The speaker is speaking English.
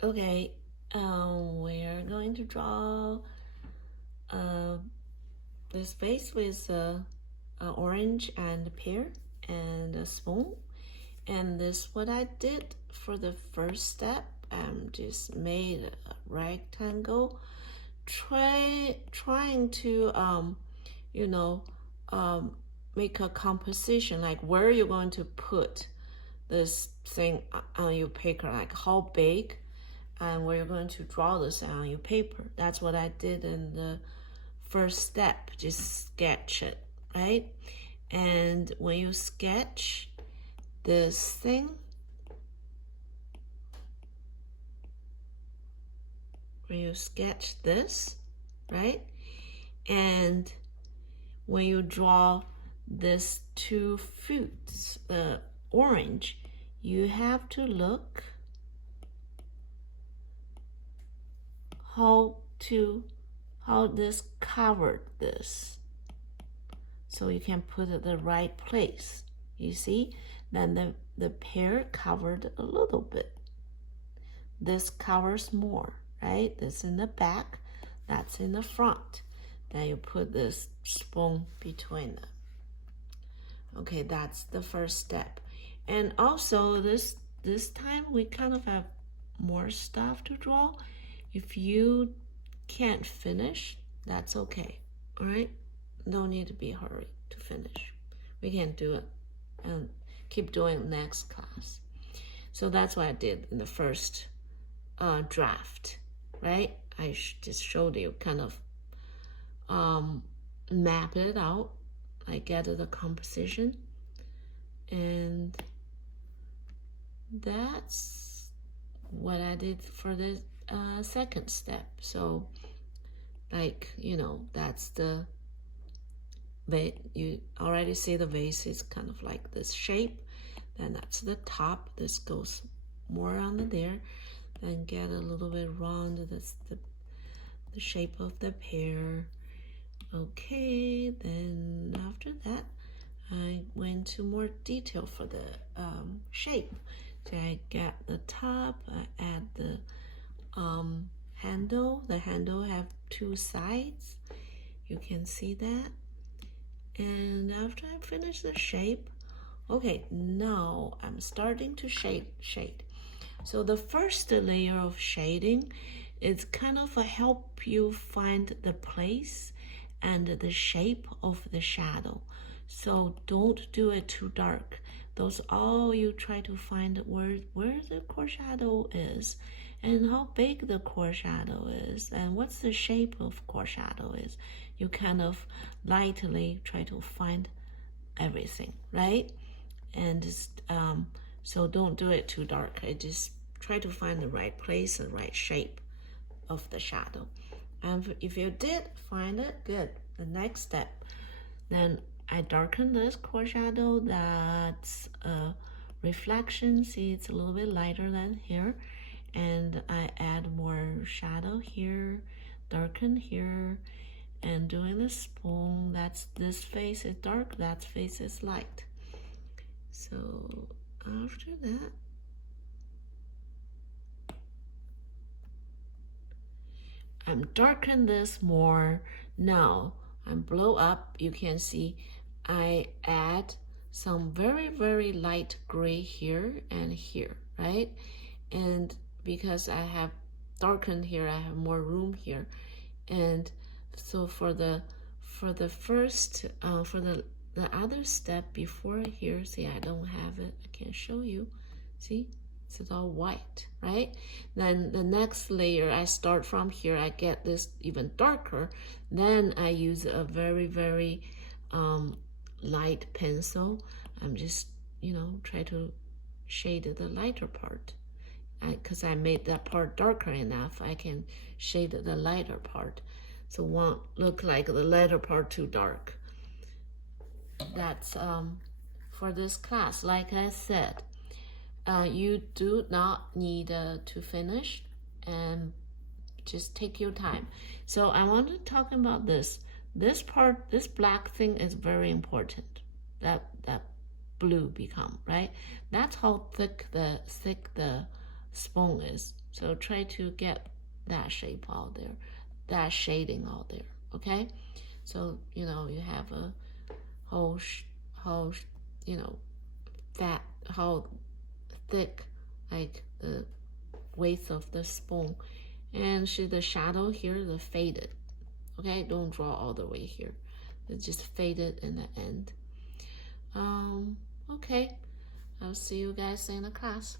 Okay, we're going to draw uh, this vase with orange and pear and a spoon. And this what I did for the first step. Just made a rectangle, trying to you know um, make a composition like where you're going to put this thing on your paper, like how big and where you're going to draw this on your paper. That's what I did in the first step, just sketch it, right? And when you sketch this thing, when you sketch this, right? And when you draw this two fruits, the orange, you have to look how this covered this, so you can put it in the right place. You see, then the pear covered a little bit. This covers more, right? This in the back, that's in the front. Then you put this spoon between them. Okay, that's the first step. And also this time we kind of have more stuff to draw. If you can't finish, that's okay. All right, no need to be hurried to finish. We can do it and keep doing next class. So that's what I did in the first draft, right? I just showed you kind of map it out. I get the composition, and that's what I did for the second step. So like, that's the vase. You already see the vase is kind of like this shape. Then that's the top. This goes more on there. Then get a little bit round. That's the shape of the pear. Okay, then after that, I went to more detail for the shape. So I get the top, I add the handle. The handle have two sides. You can see that. And after I finish the shape, okay, now I'm starting to shade. So the first layer of shading is kind of a help you find the place and the shape of the shadow. So don't do it too dark. Those all you try to find where the core shadow is and how big the core shadow is and what's the shape of core shadow is. You kind of lightly try to find everything, right? And so don't do it too dark. I just try to find the right place and right shape of the shadow. And if you did find it, good. The next step, then I darken this core shadow. That's a reflection. See, it's a little bit lighter than here. And I add more shadow here, darken here, and doing the spoon. That's this face is dark, that face is light. So after that, I'm darken this more. Now I'm blow up. You can see I add some very, very light gray here and here, right? And because I have darkened here, I have more room here. And so for the first, for the other step before here, see, I don't have it. I can show you. See? It's all white, right? Then the next layer, I start from here, I get this even darker. Then I use a very, very light pencil. I'm just, try to shade the lighter part. Because I made that part darker enough, I can shade the lighter part. So won't look like the lighter part too dark. That's for this class. Like I said, you do not need to finish, and just take your time. So I want to talk about this. This part, this black thing is very important. That blue become, right? That's how thick the spoon is. So try to get that shape out there, that shading out there, okay? So, you know, you have a whole, you know, fat, how thick, like the width of the spoon. And see the shadow here, the faded, okay? Don't draw all the way here. It's just faded in the end. Okay, I'll see you guys in the class.